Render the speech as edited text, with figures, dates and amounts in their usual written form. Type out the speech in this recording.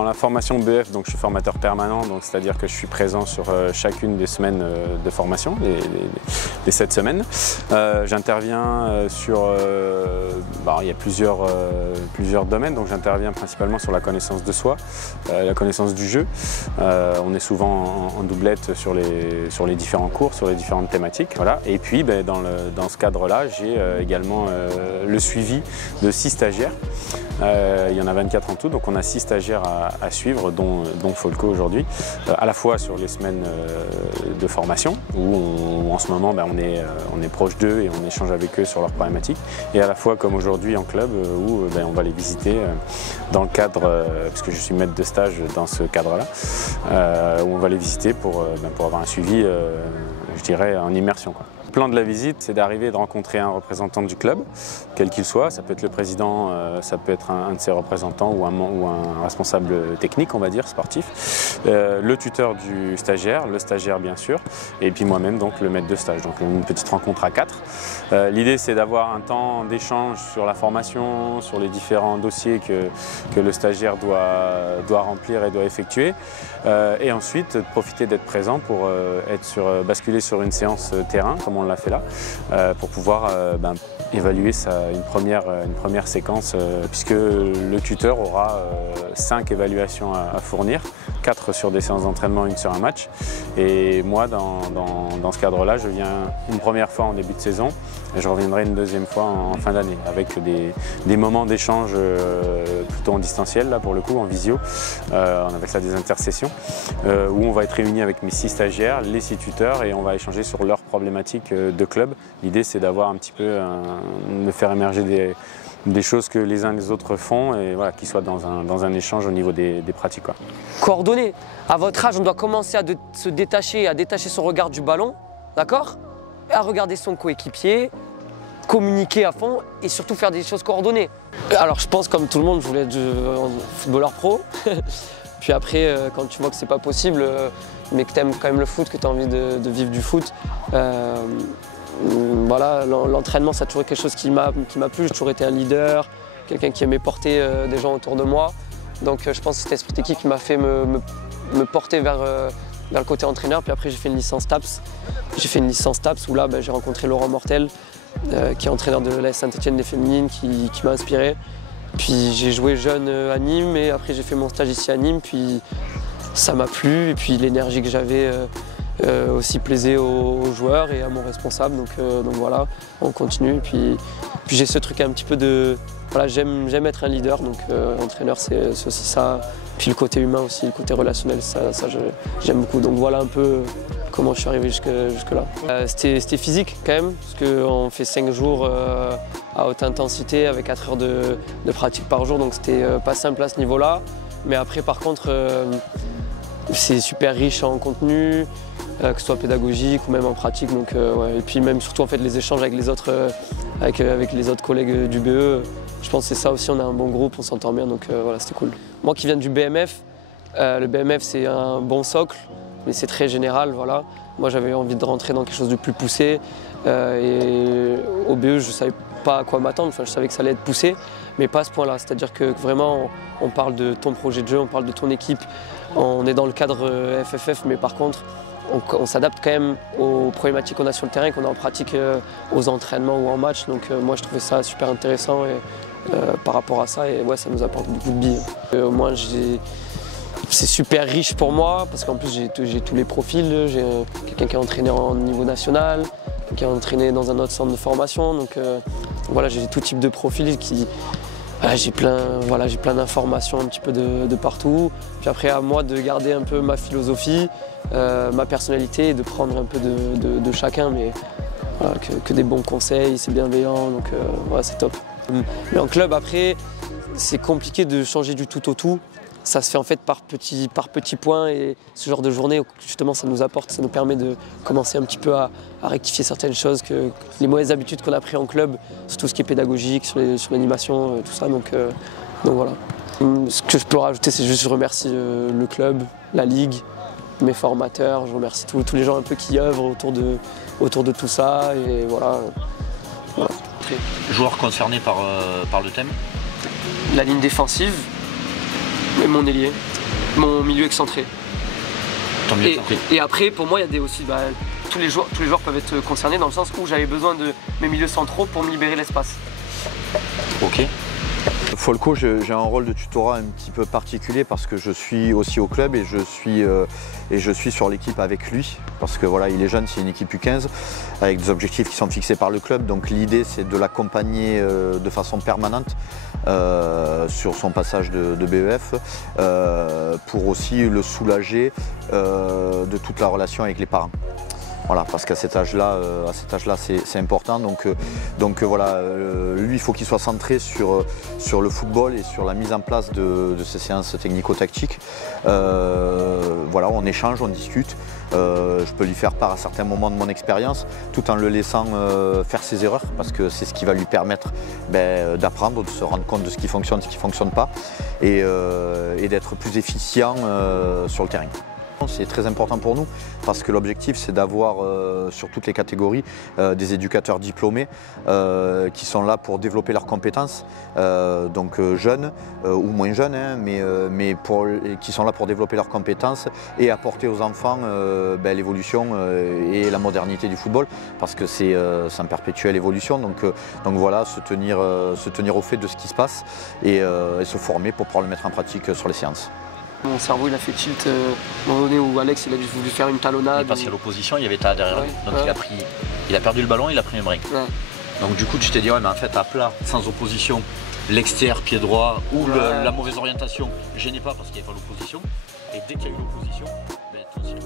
Dans la formation BF, donc, je suis formateur permanent, c'est-à-dire que je suis présent sur chacune des semaines de formation, les 7 semaines. J'interviens sur... il y a plusieurs domaines, donc j'interviens principalement sur la connaissance de soi, la connaissance du jeu. On est souvent en doublette sur les différents cours, sur les différentes thématiques. Voilà. Et puis dans ce cadre-là, j'ai également le suivi de 6 stagiaires. Il y en a 24 en tout, donc on a 6 stagiaires à suivre, dont Folco aujourd'hui, à la fois sur les semaines de formation, où en ce moment on est proche d'eux et on échange avec eux sur leurs problématiques, et à la fois comme aujourd'hui en club, où on va les visiter dans le cadre, puisque je suis maître de stage dans ce cadre-là, où on va les visiter pour avoir un suivi, je dirais, en immersion, quoi. Le plan de la visite, c'est d'arriver et de rencontrer un représentant du club, quel qu'il soit. Ça peut être le président, ça peut être un de ses représentants ou un responsable technique, on va dire, sportif. Le tuteur du stagiaire, le stagiaire bien sûr, et puis moi-même, donc le maître de stage. Donc une petite rencontre à 4. L'idée, c'est d'avoir un temps d'échange sur la formation, sur les différents dossiers que le stagiaire doit remplir et doit effectuer. Et ensuite, de profiter d'être présent pour basculer sur une séance terrain, comme on l'a fait là, pour pouvoir évaluer une première séquence, puisque le tuteur aura 5 évaluations à fournir, 4 sur des séances d'entraînement, 1 sur un match. Et moi, dans ce cadre-là, je viens une première fois en début de saison et je reviendrai une deuxième fois en fin d'année, avec des moments d'échange plutôt en distanciel, là pour le coup, en visio. On appelle ça des intercessions, où on va être réunis avec mes 6 stagiaires, les 6 tuteurs, et on va échanger sur leurs problématiques de club. L'idée, c'est d'avoir un petit peu, de faire émerger des choses que les uns et les autres font, et voilà, qu'ils soient dans un échange au niveau des pratiques, quoi. Coordonner. À votre âge, on doit commencer à se détacher, à détacher son regard du ballon, d'accord? Et à regarder son coéquipier, communiquer à fond et surtout faire des choses coordonnées. Alors je pense, comme tout le monde, je voulais être footballeur pro. Puis après, quand tu vois que c'est pas possible, mais que tu aimes quand même le foot, que tu as envie de vivre du foot, voilà, l'entraînement, ça a toujours été quelque chose qui m'a plu. J'ai toujours été un leader, quelqu'un qui aimait porter des gens autour de moi. Donc je pense que cet esprit d'équipe qui m'a fait me porter vers le côté entraîneur. Puis après, j'ai fait une licence TAPS. J'ai fait une licence TAPS où là, j'ai rencontré Laurent Mortel, qui est entraîneur de l'AS Saint-Etienne des féminines, qui m'a inspiré. Puis j'ai joué jeune à Nîmes et après j'ai fait mon stage ici à Nîmes. Puis ça m'a plu et puis l'énergie que j'avais aussi plaisait aux joueurs et à mon responsable. Donc voilà, on continue. Et puis j'ai ce truc un petit peu de... Voilà, j'aime être un leader, donc entraîneur c'est aussi ça. Puis le côté humain aussi, le côté relationnel, ça j'aime beaucoup. Donc voilà un peu comment je suis arrivé jusque-là. C'était physique quand même, parce qu'on fait 5 jours à haute intensité avec 4 heures de pratique par jour, donc c'était pas simple à ce niveau-là. Mais après par contre, c'est super riche en contenu, que ce soit pédagogique ou même en pratique. Donc, ouais. Et puis même surtout en fait, les échanges avec les autres, avec les autres collègues du BE. Je pense que c'est ça aussi, on a un bon groupe, on s'entend bien, donc voilà, c'était cool. Moi qui viens du BMF, le BMF c'est un bon socle, mais c'est très général, voilà. Moi j'avais envie de rentrer dans quelque chose de plus poussé, et au BE je ne savais pas à quoi m'attendre, enfin je savais que ça allait être poussé, mais pas à ce point-là. C'est-à-dire que vraiment on parle de ton projet de jeu, on parle de ton équipe, on est dans le cadre FFF, mais par contre on s'adapte quand même aux problématiques qu'on a sur le terrain, qu'on a en pratique aux entraînements ou en match. Donc moi je trouvais ça super intéressant et, par rapport à ça, et ouais, ça nous apporte beaucoup de billes. Au moins c'est super riche pour moi parce qu'en plus j'ai tous les profils. J'ai quelqu'un qui est entraîné en niveau national, qui est entraîné dans un autre centre de formation. Donc voilà, j'ai tout type de profil qui... J'ai plein d'informations un petit peu de partout. Puis après, à moi de garder un peu ma philosophie, ma personnalité et de prendre un peu de chacun. Mais voilà, que des bons conseils, c'est bienveillant, donc voilà, c'est top. Mais en club, après, c'est compliqué de changer du tout au tout. Ça se fait en fait par petits points, et ce genre de journée, justement, ça nous apporte, ça nous permet de commencer un petit peu à rectifier certaines choses, les mauvaises habitudes qu'on a prises en club, sur tout ce qui est pédagogique, sur l'animation, tout ça. Donc voilà. Ce que je peux rajouter, c'est juste je remercie le club, la ligue, mes formateurs, je remercie tous les gens un peu qui œuvrent autour de tout ça, et voilà. Joueurs concernés par le thème? La ligne défensive. Et mon ailier, mon milieu excentré. Ton milieu excentré. Et après, pour moi, il y a aussi tous les joueurs peuvent être concernés dans le sens où j'avais besoin de mes milieux centraux pour me libérer l'espace. Ok. Folco, j'ai un rôle de tutorat un petit peu particulier parce que je suis aussi au club et je suis sur l'équipe avec lui. Parce que voilà, il est jeune, c'est une équipe U15 avec des objectifs qui sont fixés par le club. Donc l'idée, c'est de l'accompagner de façon permanente sur son passage de BEF pour aussi le soulager de toute la relation avec les parents. Voilà, parce qu'à cet âge-là, c'est important. Donc voilà, lui, il faut qu'il soit centré sur le football et sur la mise en place de ces séances technico-tactiques. Voilà, on échange, on discute. Je peux lui faire part à certains moments de mon expérience, tout en le laissant faire ses erreurs, parce que c'est ce qui va lui permettre d'apprendre, de se rendre compte de ce qui fonctionne, ce qui ne fonctionne pas, et d'être plus efficient sur le terrain. C'est très important pour nous parce que l'objectif c'est d'avoir sur toutes les catégories des éducateurs diplômés qui sont là pour développer leurs compétences, donc jeunes ou moins jeunes, hein, mais qui sont là pour développer leurs compétences et apporter aux enfants l'évolution et la modernité du football parce que c'est en perpétuelle évolution. Donc voilà, se tenir au fait de ce qui se passe et se former pour pouvoir le mettre en pratique sur les séances. Mon cerveau il a fait tilt à un moment donné où Alex il a voulu faire une talonnade. Parce qu'à l'opposition il y avait ta derrière lui. Donc il a perdu le ballon, il a pris un break. Ouais. Donc du coup tu t'es dit ouais mais en fait à plat, sans opposition, l'extérieur pied droit ou la mauvaise orientation gênait pas parce qu'il n'y avait pas l'opposition. Et dès qu'il y a eu l'opposition, ton ciel.